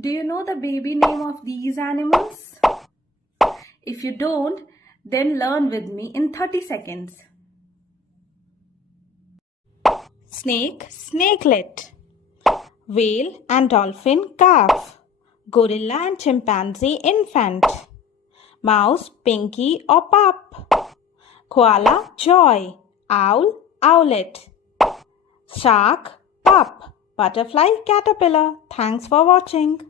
Do you know the baby name of these animals? If you don't, then learn with me in 30 seconds. Snake, snakelet. Whale and dolphin, calf. Gorilla and chimpanzee, infant. Mouse, Pinky or pup. Koala, joy. Owl, owlet. Shark, pup. Butterfly, caterpillar. Thanks for watching.